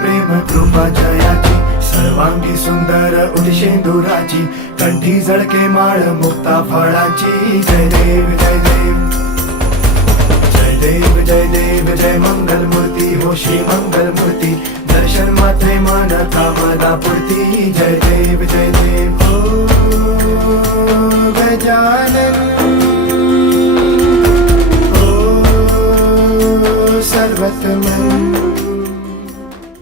प्रेम कृपा जयाची, सर्वांगी सुंदर उदिशेंदुराची, कंठी झळके माळ मुक्ता फळाची. जय देव जय देव जय देव जय देव जय मंगल मूर्ती हो श्री मंगल मूर्ती, दर्शन मात्रे मन कामना पूर्ती. जय देव जय देव ओ गजानन ओ सर्वतमन.